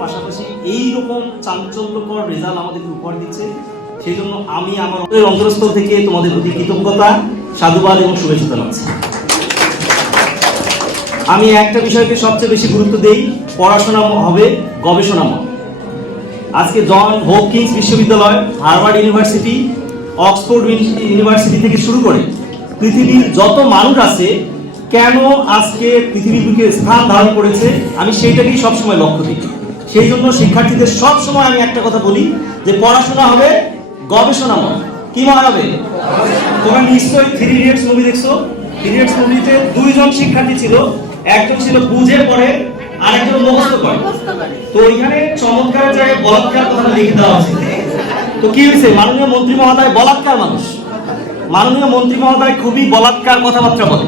পাশাপাশি এইরকম চাঞ্চল্যকর রেজাল্ট আমাদেরকে উপহার দিচ্ছে। সেই জন্য আমি আমার অন্তরস্থল থেকে তোমাদের প্রতি কৃতজ্ঞতা, সাধুবাদ এবং শুভেচ্ছা জানাচ্ছি। আমি একটা বিষয়কে সবচেয়ে বেশি গুরুত্ব দেই, পড়াশোনা হবে গবেষণাময়। আজকে জন হপকিন্স বিশ্ববিদ্যালয়, হার্ভার্ড ইউনিভার্সিটি, অক্সফোর্ড ইউনিভার্সিটি থেকে শুরু করে পৃথিবীর যত মানুষ আছে কেন আজকে পৃথিবীর বুকে স্থান ধারণ করেছে, আমি সেইটাকেই সবসময় লক্ষ্য দিই। সেই জন্য শিক্ষার্থীদের সবসময় আমি একটা কথা বলি যে পড়াশোনা হবে গবেষণাময়। কি মনে হবে? তোমরা নিশ্চয়ই 3 ইডিয়টস মুভি দেখছো। 3 ইডিয়টস মুভিতে দুইজন শিক্ষার্থী ছিল, একজন ছিল বুঝে পড়ে আর একজন মুখস্থ করে। তো এখানে চমৎকার জায়গায় বলাৎকার কথাটা লিখে দেওয়া আছে। তো কি হয়েছে? মাননীয় মন্ত্রী মহোদয় বলাৎকার মানুষ, মাননীয় মন্ত্রী মহোদয় খুবই বলাৎকার কথাবার্তা বলে,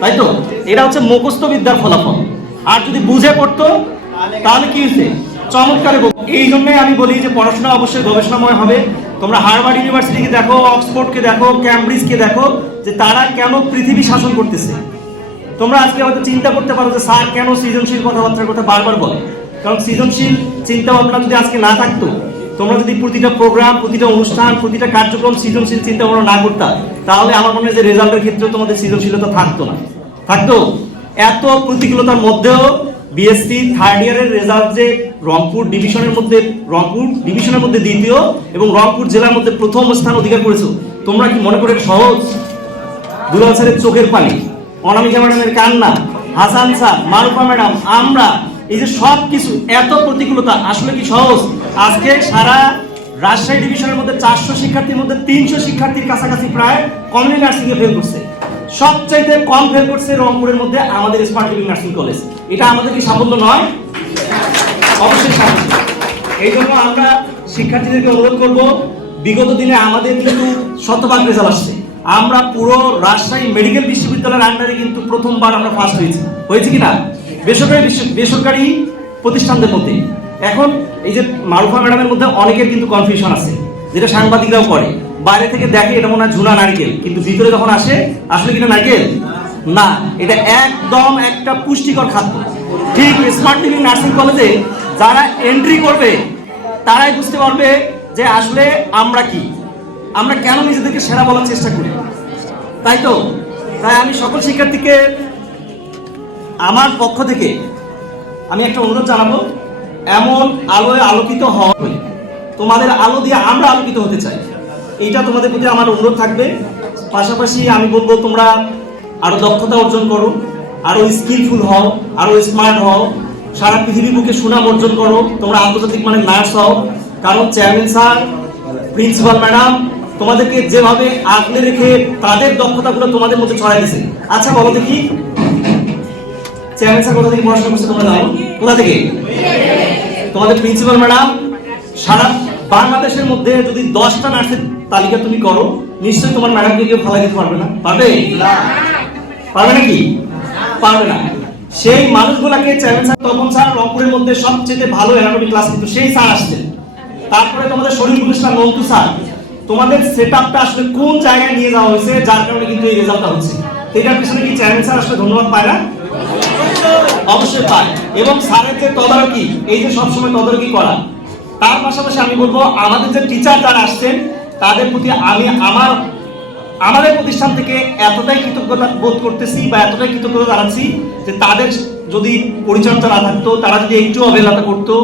তাই তো? এটা হচ্ছে মুখস্থ বিদ্যার ফলাফল। আর যদি বুঝে পড়তো তাহলে কি হয়েছে? চমৎকার। এই জন্যই আমি বলি যে পড়াশোনা অবশ্যই গবেষণাময় হবে। তোমরা হার্ভার্ড ইউনিভার্সিটিকে দেখো, অক্সফোর্ডকে দেখো, ক্যামব্রিজকে দেখো, যে তারা কেন পৃথিবী শাসন করতেছে। তোমরা আজকে হয়তো চিন্তা করতে পারো যে স্যার কেন সৃজনশীল কথাবার্তার কথা বারবার বলে। কারণ সৃজনশীল চিন্তা ভাবনা যদি আজকে না থাকতো, তোমরা যদি প্রতিটা প্রোগ্রাম, প্রতিটা অনুষ্ঠান, প্রতিটা কার্যক্রম সৃজনশীল চিন্তা ভাবনা না করতা, তাহলে আমার মনে হয় যে রেজাল্টের ক্ষেত্রে তোমাদের সৃজনশীলতা থাকতো না। থাকতো? এত প্রতিকূলতার মধ্যেও বিএসসি থার্ড ইয়ারের রেজাল্ট যে রংপুর ডিভিশনের মধ্যে দ্বিতীয় এবং রংপুর জেলার মধ্যে প্রথম স্থান অধিকার করেছো, তোমরা কি মনে করে সহজ? দুলাল স্যারের চোখের পানি, অনামিকা ম্যাডামের কান্না, হাসান স্যার, মারুফা ম্যাডাম, আমরা, এই যে সব কিছু, এত প্রতিকূলতা আসলে কি সহজ? আজকে সারা রাজশাহী ডিভিশনের মধ্যে 400 শিক্ষার্থীর মধ্যে 300 শিক্ষার্থীর কাছাকাছি প্রায় কমিউনিটি নার্সিং এ ফেল করছে। সবচাইতে কম ফেল করছে রংপুরের মধ্যে আমাদের স্মার্ট লিভিং নার্সিং কলেজ। এটা আমাদের কি সাফল্য নয়? অবশ্যই সাফল্য। এই জন্য আমরা শিক্ষার্থীদেরকে অনুরোধ করব, বিগত দিনে আমাদের কিন্তু শতভাগ রেজাল্ট আসছে। আমরা পুরো রাজশাহী মেডিকেল বিশ্ববিদ্যালয়ের আন্ডারে কিন্তু প্রথমবার আমরা ফার্স্ট হয়েছি কিনা বেসরকারি প্রতিষ্ঠানদের মধ্যে। এখন এই যে মারুফা ম্যাডামের মধ্যে অনেকের কিন্তু কনফিউশন আছে, যেটা সাংবাদিকরাও করে। বাইরে থেকে দেখে এটা মনে হয় ঝুনা নারকেল, কিন্তু ভিতরে যখন আসে আসলে কিনা নারকেল না, এটা একদম একটা পুষ্টিকর খাদ্য। ঠিক স্মার্ট লিভিং নার্সিং কলেজে যারা এন্ট্রি করবে তারাই বুঝতে পারবে যে আসলে আমরা কি, আমরা কেন নিজেদেরকে সেরা বলার চেষ্টা করি, তাই তো? তাই আমি সকল শিক্ষার্থীকে আমার পক্ষ থেকে আমি একটা অনুরোধ জানাবো, এমন আলোয় আলোকিত হবে, তোমাদের আলো দিয়ে আমরা আলোকিত হতে চাই, এইটা তোমাদের প্রতি আমার অনুরোধ থাকবে। পাশাপাশি আমি বলবো তোমরা আরো দক্ষতা অর্জন করো, আরো স্কিলফুল হও, আরো স্মার্ট হও, সারা পৃথিবীর বুকে সুনাম অর্জন করো, তোমরা আন্তর্জাতিক মানের নার্স হও। কারণ চেয়ারম্যান স্যার, প্রিন্সিপাল ম্যাডাম তোমাদেরকে যেভাবে আগলে রেখে তাদের দক্ষতাগুলো তোমাদের মধ্যে ছড়াই দিয়েছে। আচ্ছা বলো দেখি, চেয়ারম্যান স্যার কোথা থেকে পড়াশোনা করছে তোমরা জানো? কোথা থেকে? তোমাদের প্রিন্সিপাল ম্যাডাম সারা বাংলাদেশের মধ্যে যদি 10টা নার্সের তালিকা তুমি করো, নিশ্চয়ই তোমার ম্যাডামকে কেউ ফালাই দিতে পারবে না। পারবে? পারবে নাকি? পারবে না। সেই মানুষগুলাকে চেয়ারম্যান স্যার, তপন স্যার রংপুরের মধ্যে সবচেয়ে ভালো অ্যানাটমি ক্লাস কিন্তু সেই স্যার আসছেন। তারপরে তোমাদের শরীর প্রতিষ্ঠান নন্তু স্যার, তোমাদের সেটআপটা আসলে কোন জায়গায় নিয়ে যাওয়া হয়েছে যার কারণে কিন্তু এই রেজাল্টটা হচ্ছে। এটার পিছনে কি চেয়ারম্যান স্যার আসলে ধন্যবাদ পায় না? অবশ্যই পায়। এবং স্যারের যে তদারকি, এই যে সবসময় তদারকি করা, তার পাশাপাশি আমি বলবো আমাদের যে টিচার যারা আসছেন তাদের প্রতি আমি আমাদের প্রতিষ্ঠান থেকে এতটাই কৃতজ্ঞতা বোধ করতেছি বা এতটাই কৃতজ্ঞতা জানাচ্ছি যে তাদের যদি পরিচর্যা না থাকতো, তারা যদি একটু অবহেলা করতো,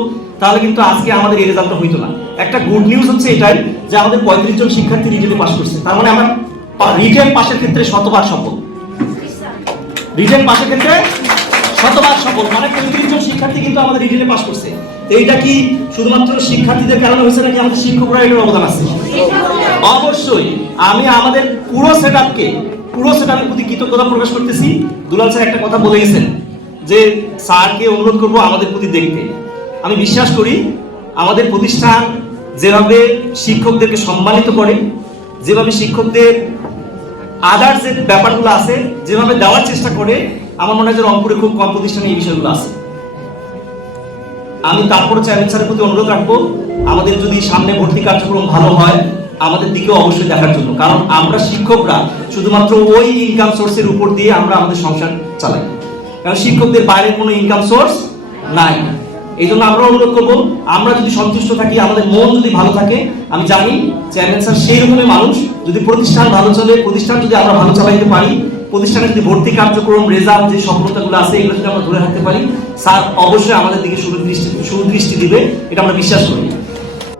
তাহলে কিন্তু আজকে আমাদের এই রেজাল্টটা হইতো না। একটা গুড নিউজ হচ্ছে এটাই যে আমাদের 35 জন শিক্ষার্থী রিটেনে পাস করছে। তার মানে আমরা রিটেন পাসের ক্ষেত্রে শতভাগ সফল। রিটেন পাসের ক্ষেত্রে শতভাগ সফল, মানে 35 জন শিক্ষার্থী কিন্তু আমাদের রিটেনে পাস করছে। এইটা কি শুধুমাত্র শিক্ষার্থীদের কারণে হয়েছে নাকি আমাদের শিক্ষকরা এটার অবদান আছে? অবশ্যই। আমি আমাদের পুরো সেটআপের প্রতি কৃতজ্ঞতা প্রকাশ করতেছি। দুলাল স্যার একটা কথা বলে গেছেন যে স্যারকে অনুরোধ করবো আমাদের প্রতি দেখতে। আমি বিশ্বাস করি আমাদের প্রতিষ্ঠান যেভাবে শিক্ষকদেরকে সম্মানিত করে, যেভাবে শিক্ষকদের আদার যে ব্যাপারগুলো আছে যেভাবে দেওয়ার চেষ্টা করে, আমার মনে হয় যে রংপুরে খুব কম প্রতিষ্ঠানে এই বিষয়গুলো আছে। আমি তারপরে চেয়ারম্যান স্যারের প্রতি অনুরোধ রাখবো আমাদের যদি সামনে ভর্তি কার্যক্রম ভালো হয় আমাদের দিকে অবশ্যই দেখার জন্য। কারণ আমরা শিক্ষকরা শুধুমাত্র ওই ইনকাম সোর্সের উপর দিয়ে আমরা আমাদের সংসার চালাই, কারণ শিক্ষকদের বাইরে কোনো ইনকাম সোর্স নাই। এই জন্য আমরা অনুরোধ করবো, আমরা যদি সন্তুষ্ট থাকি, আমাদের মন যদি ভালো থাকে, আমি জানি চেয়ারম্যান স্যার সেই রকমের মানুষ, যদি প্রতিষ্ঠান ভালো চলে, প্রতিষ্ঠান যদি আমরা ভালো চালাইতে পারি, প্রতিষ্ঠানে যদি ভর্তি কার্যক্রম, রেজাল্ট, যে সফলতাগুলো আছে এগুলো যদি আমরা ধরে রাখতে পারি, স্যার অবশ্যই আমাদের দিকে সুদৃষ্টি দিবে, এটা আমরা বিশ্বাস করি।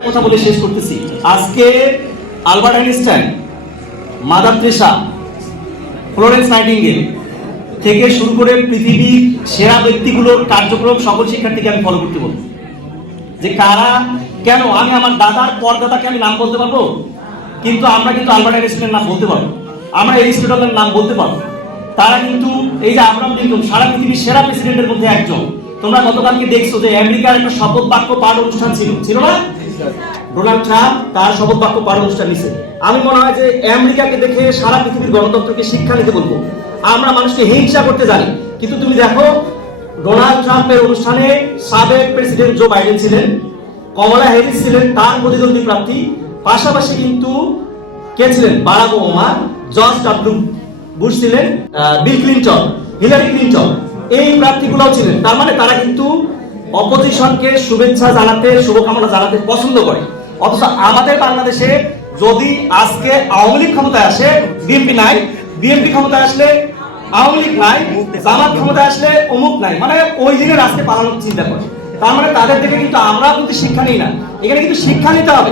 কথা বলে শেষ করতেছি। আজকে Albert Einstein, mother Teresa, Florence nightingale থেকে শুরু করে পৃথিবীর সেরা ব্যক্তিগুলোর কার্যক্রম সকল শিক্ষার্থীকে আমি ফলো করতে বলবো, যে কারা কেন। আমি আমার দাদার পরদাদাকে আমি নাম বলতে পারবো, কিন্তু আমরা কিন্তু আলবার্ট আইনস্টাইনের নাম বলতে পারবো, আমরা এরিস্টটলের নাম বলতে পারবো। তারা কিন্তু এই যে আব্রাহাম লিঙ্কন, সারা পৃথিবীর সেরা প্রেসিডেন্টের মধ্যে একজন। তোমরা গতকালকে দেখছো যে আমেরিকার একটা শপথ বাক্য পাঠ অনুষ্ঠান ছিল না? ডোনাল্ড ট্রাম্প তার শপথ বাক্য পাঠ অনুষ্ঠান নিছে। আমি মনে হয় যে আমেরিকাকে দেখে সারা পৃথিবীর গণতন্ত্রকে শিক্ষা নিতে বলবো। আমরা মানুষকে হিংসা করতে জানি, কিন্তু তুমি দেখো ডোনাল্ড ট্রাম্পের অনুষ্ঠানে সাবেক প্রেসিডেন্ট জো বাইডেন ছিলেন, কমলা হ্যারিস ছিলেন তার প্রতিদ্বন্দ্বী প্রার্থী, পাশাপাশি কিন্তু কে ছিলেন? Barack Obama, George W Bush ছিলেন, বিল ক্লিনটন, হিলারি ক্লিনটন, এই প্রার্থীগুলোও ছিলেন। তার মানে তারা কিন্তু অপোজিশনকে শুভেচ্ছা জানাতে, শুভকামনা জানাতে পছন্দ করে। অথচ আমাদের বাংলাদেশে যদি আজকে আওয়ামী লীগ ক্ষমতায় আসে, বিএনপি নাই, বিএনপি ক্ষমতায় আসলে আওয়ামী লীগ নাই, জামাত ক্ষমতায় আসলে অমুক নাই, মানে ওই দিনের আজকে পালানোর চিন্তা করে। তার মানে তাদের থেকে কিন্তু আমরা কিন্তু শিক্ষা নিই না, এখানে কিন্তু শিক্ষা নিতে হবে।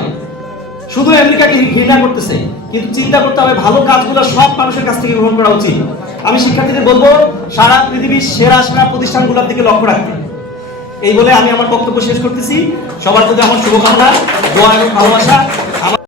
শুধু আমেরিকাকে ঘৃণা করতেছে, কিন্তু চিন্তা করতে হবে ভালো কাজগুলো সব মানুষের কাছ থেকে গ্রহণ করা উচিত। আমি শিক্ষার্থীদের বলবো সারা পৃথিবীর সেরা সেরা প্রতিষ্ঠানগুলোর দিকে লক্ষ্য রাখতে। এই বলে আমি আমার বক্তব্য শেষ করতেছি। সবার প্রতি আমার শুভকামনা, দোয়া এবং ভালোবাসা।